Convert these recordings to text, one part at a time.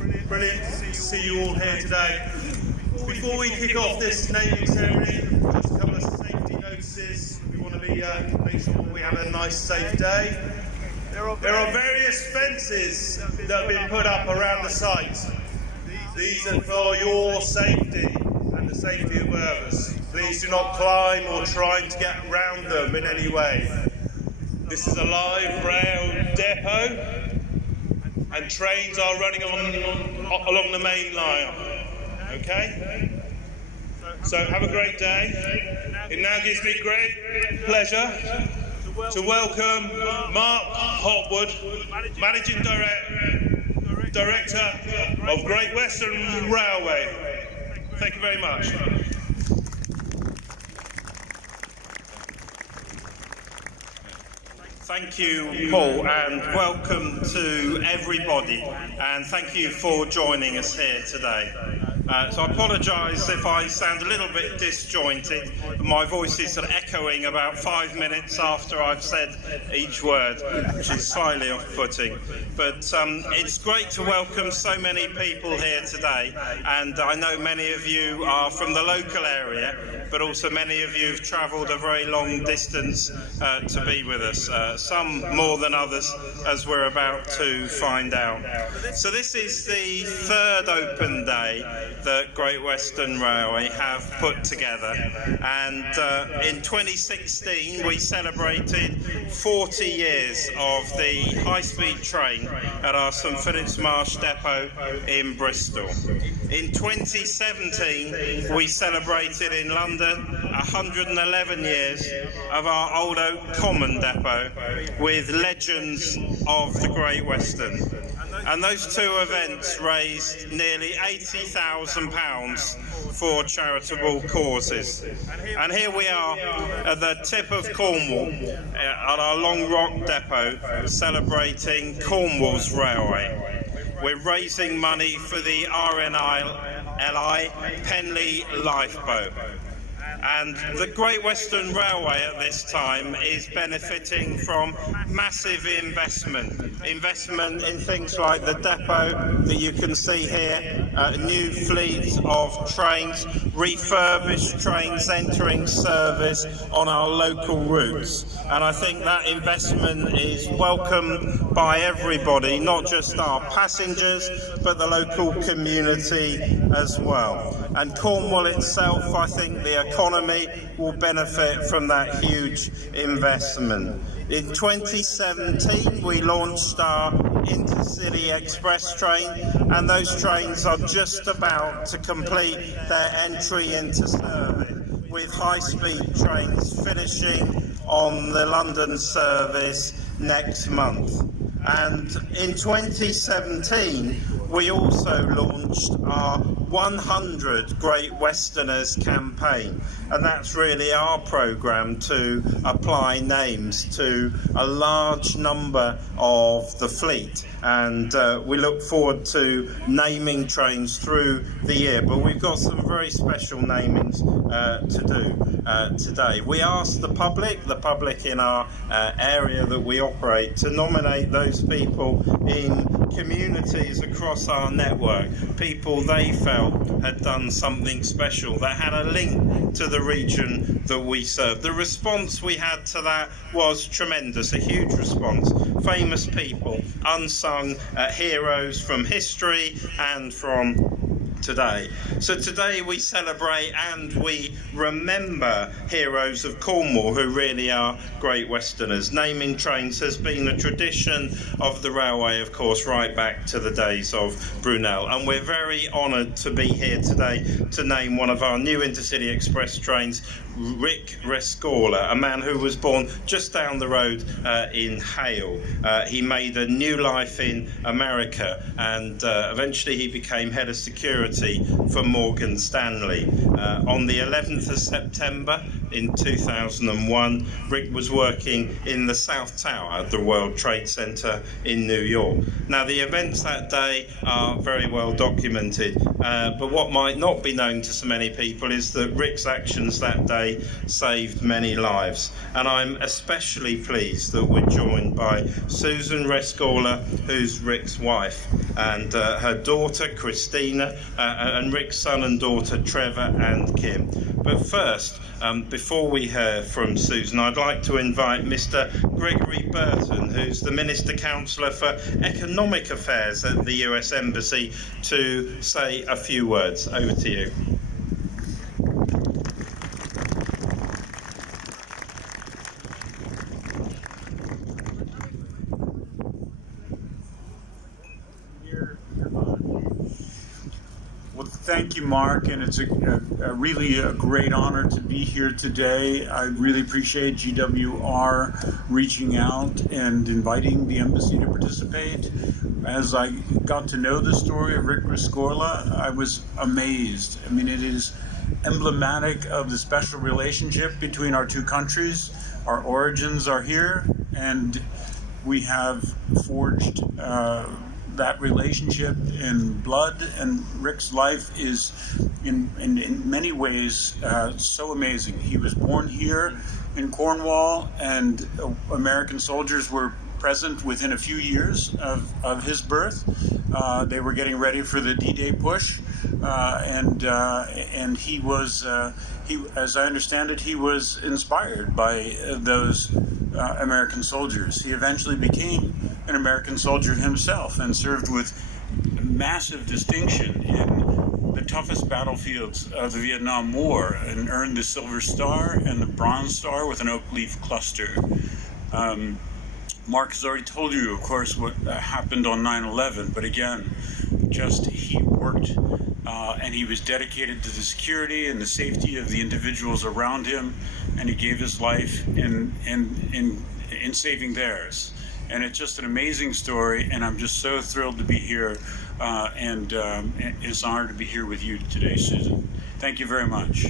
Brilliant to see you all here today. Before we kick off this naming ceremony, just a couple of safety notices. We want to make sure we have a nice, safe day. There are various fences that have been put up around the site. These are for your safety and the safety of others. Please do not climb or try to get around them in any way. This is a live rail depot, and trains are running along the main line. Okay? So have a great day. It now gives me great pleasure to welcome Mark Hopwood, Managing Director of Great Western Railway. Thank you very much. Thank you, Paul, and welcome to everybody, and thank you for joining us here today. So I apologise if I sound a little bit disjointed. My voice is sort of echoing about 5 minutes after I've said each word, which is slightly off-putting. But it's great to welcome so many people here today, and I know many of you are from the local area, but also many of you have travelled a very long distance to be with us, some more than others, as we're about to find out. So this is the third open day that Great Western Railway have put together, and in 2016 we celebrated 40 years of the high-speed train at our St Philip's Marsh depot in Bristol. In 2017 we celebrated in London 111 years of our Old Oak Common depot with legends of the Great Western. And those two events raised nearly £80,000 for charitable causes. And here we are at the tip of Cornwall at our Long Rock depot celebrating Cornwall's railway. We're raising money for the RNLI Penley lifeboat. And the Great Western Railway at this time is benefiting from massive investment in things like the depot that you can see here, new fleets of trains, refurbished trains entering service on our local routes. And I think that investment is welcomed by everybody, not just our passengers, but the local community as well. And Cornwall itself, I think the economy will benefit from that huge investment. In 2017 we launched our Intercity Express Train, and those trains are just about to complete their entry into service, with high-speed trains finishing on the London service next month. And in 2017 we also launched our 100 Great Westerners campaign, and that's really our programme to apply names to a large number of the fleet, and we look forward to naming trains through the year, but we've got some very special namings to do today. We asked the public in our area that we operate, to nominate those people in communities across our network, people they felt had done something special, that had a link to the region that we serve. The response we had to that was tremendous, a huge response. Famous people, unsung heroes from history and from today. So today we celebrate and we remember heroes of Cornwall who really are Great Westerners. Naming trains has been a tradition of the railway, of course, right back to the days of Brunel, and we're very honoured to be here today to name one of our new Intercity Express trains, Rick Rescorla, a man who was born just down the road in Hale. He made a new life in America, and eventually he became head of security for Morgan Stanley. On the 11th of September in 2001, Rick was working in the South Tower at the World Trade Center in New York. Now, the events that day are very well documented, but what might not be known to so many people is that Rick's actions that day today saved many lives. And I'm especially pleased that we're joined by Susan Rescorla, who's Rick's wife, and her daughter Christina, and Rick's son and daughter Trevor and Kim. But first, before we hear from Susan, I'd like to invite Mr. Gregory Burton, who's the Minister Councillor for Economic Affairs at the US Embassy, to say a few words. Over to you. Thank you, Mark, and it's really a great honor to be here today. I really appreciate GWR reaching out and inviting the embassy to participate. As I got to know the story of Rick Rescorla, I was amazed. I mean, it is emblematic of the special relationship between our two countries. Our origins are here, and we have forged that relationship in blood, and Rick's life is in many ways so amazing. He was born here in Cornwall, and American soldiers were present within a few years of his birth. They were getting ready for the D-Day push, and he was, as I understand it, he was inspired by those American soldiers. He eventually became an American soldier himself and served with massive distinction in the toughest battlefields of the Vietnam War, and earned the Silver Star and the Bronze Star with an oak leaf cluster. Mark has already told you, of course, what happened on 9/11, but again, just he worked and he was dedicated to the security and the safety of the individuals around him, and he gave his life in saving theirs. And it's just an amazing story, and I'm just so thrilled to be here, and it's an honor to be here with you today, Susan. Thank you very much.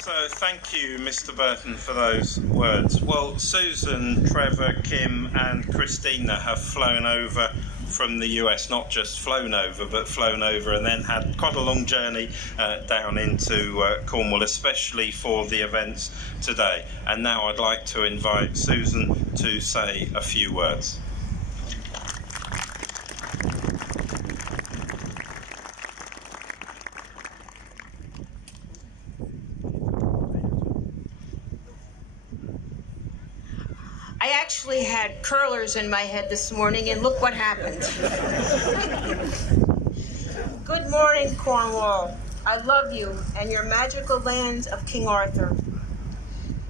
So thank you, Mr. Burton, for those words. Well, Susan, Trevor, Kim and Christina have flown over from the US, not just flown over, but flown over and then had quite a long journey down into Cornwall, especially for the events today. And now I'd like to invite Susan to say a few words. I actually had curlers in my head this morning, and look what happened. Good morning, Cornwall. I love you and your magical land of King Arthur.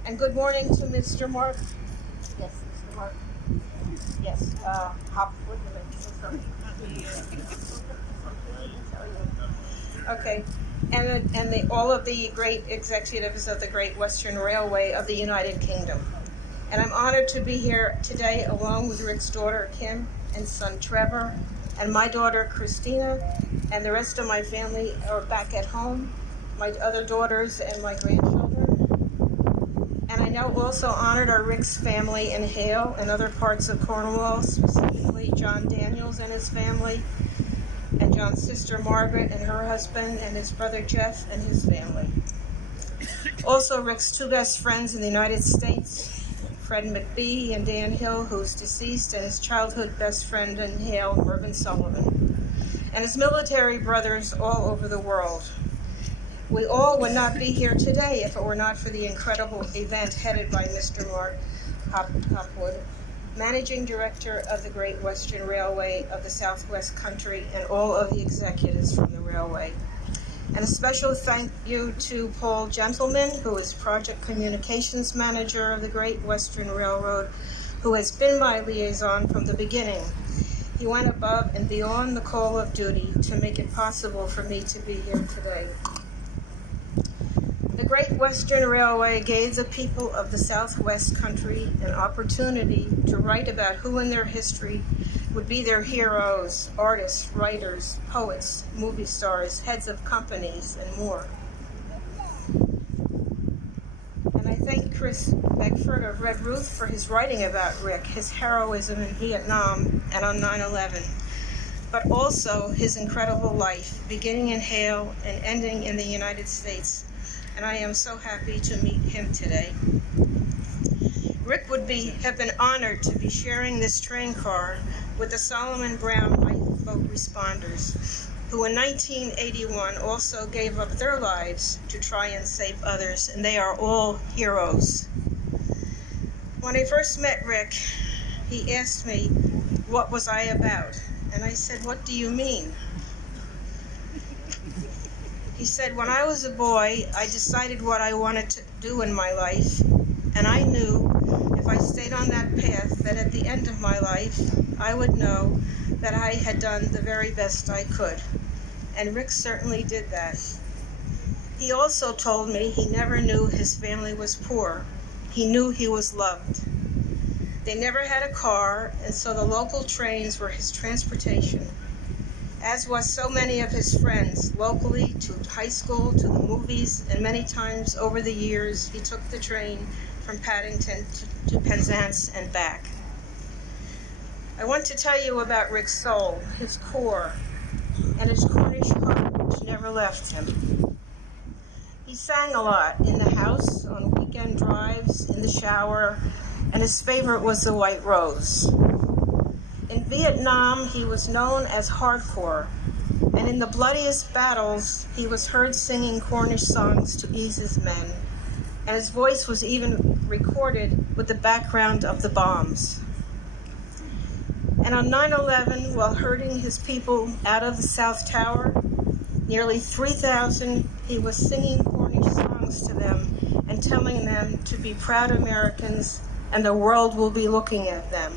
And good morning to Mr. Mark. Yes, Mr. Mark. Yes, Hopwood. Okay. And all of the great executives of the Great Western Railway of the United Kingdom. And I'm honored to be here today along with Rick's daughter, Kim, and son, Trevor, and my daughter, Christina, and the rest of my family are back at home, my other daughters and my grandchildren. And I now also honored our Rick's family in Hale and other parts of Cornwall, specifically John Daniels and his family, and John's sister, Margaret, and her husband, and his brother, Jeff, and his family. Also, Rick's two best friends in the United States, Fred McBee and Dan Hill, who's deceased, and his childhood best friend in Hale, Mervyn Sullivan, and his military brothers all over the world. We all would not be here today if it were not for the incredible event headed by Mr. Mark Hopwood, Managing Director of the Great Western Railway of the Southwest Country, and all of the executives from the railway. And a special thank you to Paul Gentleman, who is Project Communications Manager of the Great Western Railroad, who has been my liaison from the beginning. He went above and beyond the call of duty to make it possible for me to be here today. The Great Western Railway gave the people of the Southwest Country an opportunity to write about who in their history would be their heroes, artists, writers, poets, movie stars, heads of companies, and more. And I thank Chris Beckford of Red Roof for his writing about Rick, his heroism in Vietnam and on 9/11. but also his incredible life, beginning in Hale and ending in the United States. And I am so happy to meet him today. Rick would have been honored to be sharing this train car with the Solomon Brown lifeboat responders, who in 1981 also gave up their lives to try and save others, and they are all heroes. When I first met Rick, he asked me, what was I about? And I said, what do you mean? He said, when I was a boy, I decided what I wanted to do in my life, and I knew if I stayed on that path, that at the end of my life, I would know that I had done the very best I could. And Rick certainly did that. He also told me he never knew his family was poor. He knew he was loved. They never had a car, and so the local trains were his transportation, as was so many of his friends, locally, to high school, to the movies, and many times over the years, he took the train from Paddington to Penzance and back. I want to tell you about Rick's soul, his core, and his Cornish heart, which never left him. He sang a lot in the house, on weekend drives, in the shower, and his favorite was the White Rose. In Vietnam, he was known as hardcore, and in the bloodiest battles, he was heard singing Cornish songs to ease his men, and his voice was even recorded with the background of the bombs. And on 9/11, while herding his people out of the South Tower, nearly 3,000, he was singing Cornish songs to them and telling them to be proud Americans, and the world will be looking at them.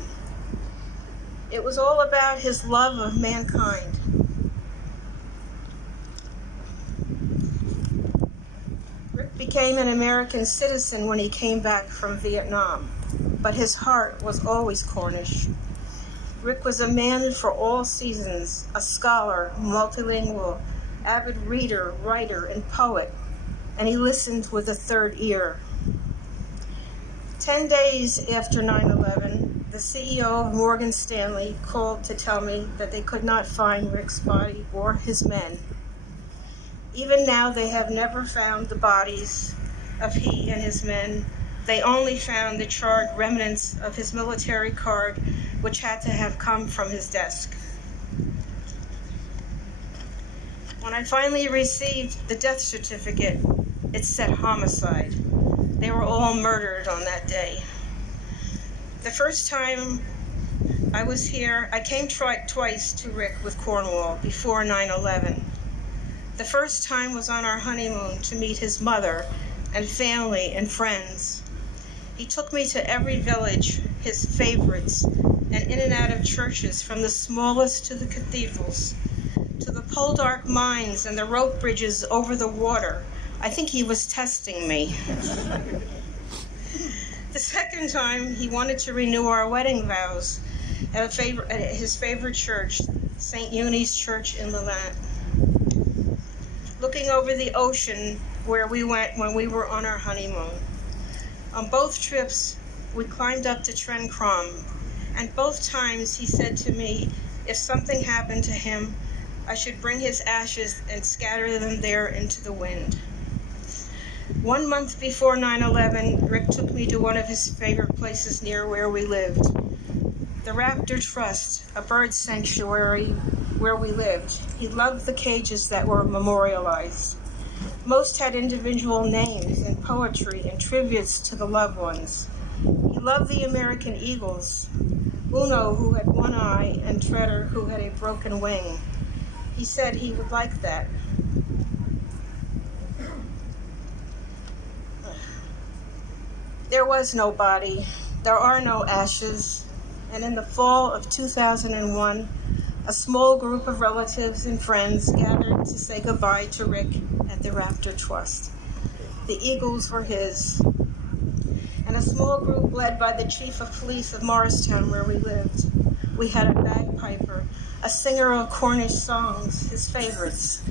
It was all about his love of mankind. Rick became an American citizen when he came back from Vietnam, but his heart was always Cornish. Rick was a man for all seasons, a scholar, multilingual, avid reader, writer, and poet, and he listened with a third ear. 10 days after 9/11, the CEO of Morgan Stanley called to tell me that they could not find Rick's body or his men. Even now, they have never found the bodies of he and his men. They only found the charred remnants of his military card, which had to have come from his desk. When I finally received the death certificate, it said homicide. They were all murdered on that day. The first time I was here, I came twice to Rick with Cornwall before 9/11. The first time was on our honeymoon to meet his mother and family and friends. He took me to every village, his favorites, and in and out of churches, from the smallest to the cathedrals, to the poledark mines and the rope bridges over the water. I think he was testing me. The second time, he wanted to renew our wedding vows at his favorite church, St. Eunice's Church in Lelant. Looking over the ocean where we went when we were on our honeymoon. On both trips, we climbed up to Tren Crom, and both times he said to me, if something happened to him, I should bring his ashes and scatter them there into the wind. 1 month before 9/11, Rick took me to one of his favorite places near where we lived. The Raptor Trust, a bird sanctuary where we lived. He loved the cages that were memorialized. Most had individual names and poetry and tributes to the loved ones. He loved the American eagles, Uno, who had one eye, and Treader, who had a broken wing. He said he would like that. There was no body. There are no ashes. And in the fall of 2001, a small group of relatives and friends gathered to say goodbye to Rick at the Raptor Trust. The Eagles were his. And a small group led by the chief of police of Morristown, where we lived. We had a bagpiper, a singer of Cornish songs, his favorites.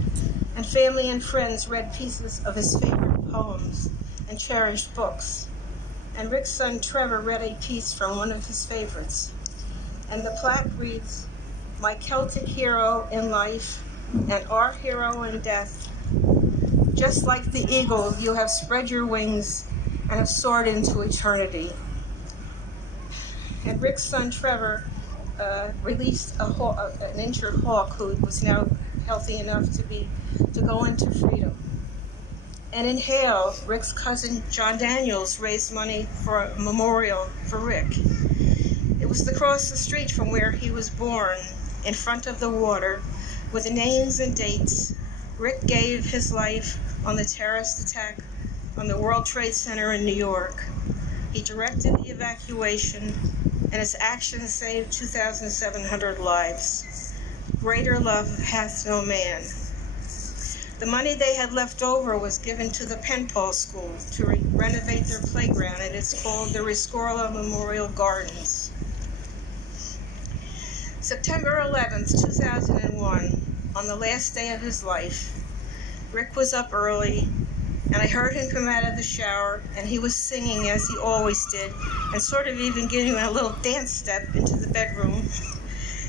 And family and friends read pieces of his favorite poems and cherished books. And Rick's son Trevor read a piece from one of his favorites. And the plaque reads, my Celtic hero in life and our hero in death. Just like the eagle, you have spread your wings and have soared into eternity. And Rick's son Trevor released an injured hawk who was now healthy enough to go into freedom. And in Hale, Rick's cousin John Daniels raised money for a memorial for Rick. It was across the street from where he was born, in front of the water, with the names and dates. Rick gave his life on the terrorist attack on the World Trade Center in New York. He directed the evacuation, and his actions saved 2,700 lives. Greater love hath no man. The money they had left over was given to the Penpal School to renovate their playground, and it's called the Rescorla Memorial Gardens. September 11th, 2001, on the last day of his life, Rick was up early, and I heard him come out of the shower, and he was singing as he always did, and sort of even giving a little dance step into the bedroom,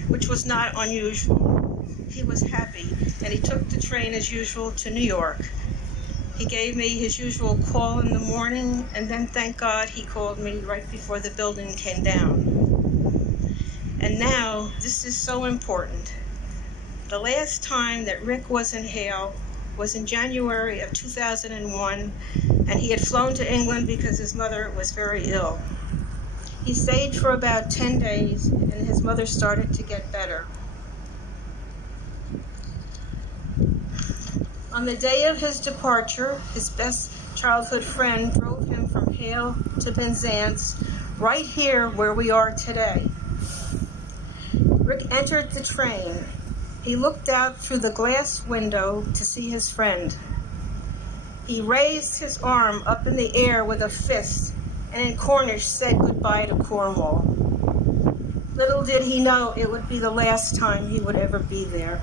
which was not unusual. He was happy, and he took the train as usual to New York. He gave me his usual call in the morning, and then thank God he called me right before the building came down. And now, this is so important. The last time that Rick was in Hale was in January of 2001, and he had flown to England because his mother was very ill. He stayed for about 10 days, and his mother started to get better. On the day of his departure, his best childhood friend drove him from Hale to Penzance, right here where we are today. Rick entered the train. He looked out through the glass window to see his friend. He raised his arm up in the air with a fist, and in Cornish said goodbye to Cornwall. Little did he know it would be the last time he would ever be there.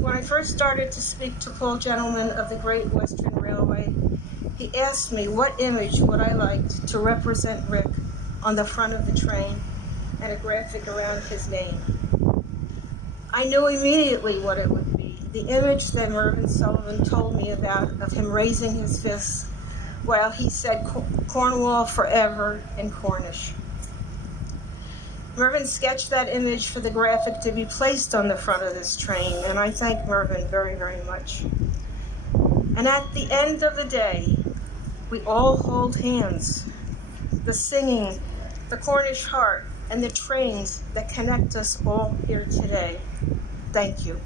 When I first started to speak to Paul Gentleman of the Great Western Railway, he asked me what image would I like to represent Rick on the front of the train and a graphic around his name. I knew immediately what it would be, the image that Mervyn Sullivan told me about of him raising his fists while he said Cornwall forever in Cornish. Mervyn sketched that image for the graphic to be placed on the front of this train, and I thank Mervyn very, very much. And at the end of the day, we all hold hands. The singing, the Cornish heart, and the trains that connect us all here today. Thank you.